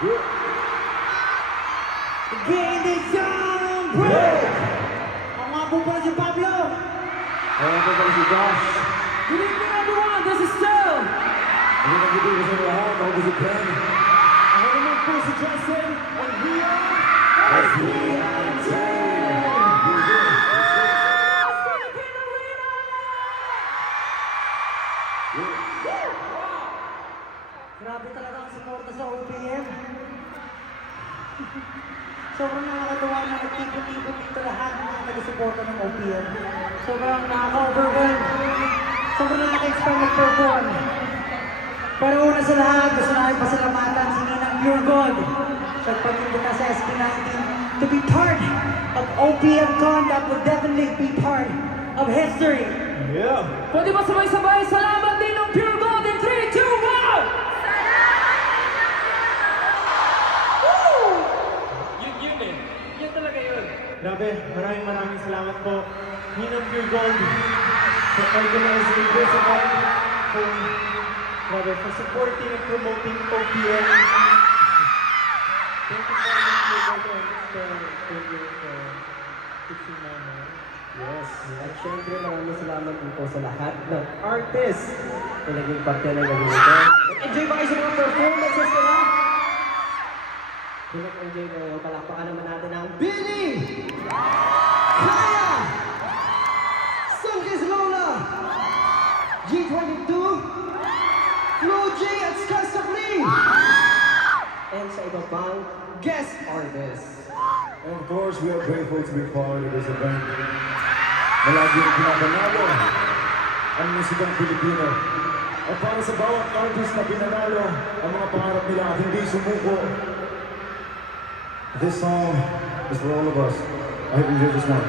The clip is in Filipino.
Again, this song break! Ang mga po pala si Pablo! Ang mga po pala si Josh. Good evening everyone, this is Stu! Ang mga po sa lahat, ako po si Ken. Ako naman po si Justin, and we are SPNJ! Grabe talaga ang suporta sa OPM. Sobrang nakakatuwa na nagtipon-tipon dito lahat ng mga taga-suporta ng OPM. Sobrang nakaka-overwhelm. Sobrang nakaka-expect mag-perform. Pero una sa lahat, gusto namin pasalamatan si Ninang Pure Gold sa pag-imbita sa SB19 to be part of OPM Con that will definitely be part of history. Yeah! Pwede ba sabay-sabay? Salamat din ng Pure Gold in 3, 2, 1! Yun talaga yun. Grabe, maraming salamat po. Ninong Pure Gold for organizing this event, for supporting and promoting OPM. Thank you very much for your teaching namin. Yes! At syempre, maraming salamat po sa lahat ng artists na naging parte ng gawin ito. Enjoy ba kayo sa mga performances nila? Kung nag-enjoy kayo, palakpakan naman natin ang Billy! Kaya! Sunkiss Lola! G22! Flo J at Skystuff Lee! And sa iba pang guest artists. And of course, we are grateful to be part of this event. Malagi rin pinapanalo ang musikang Pilipino. At para sa bawat artist na pinanalo ang mga pangarap nila at hindi sumuko, this song is for all of us. I hope you enjoy this one.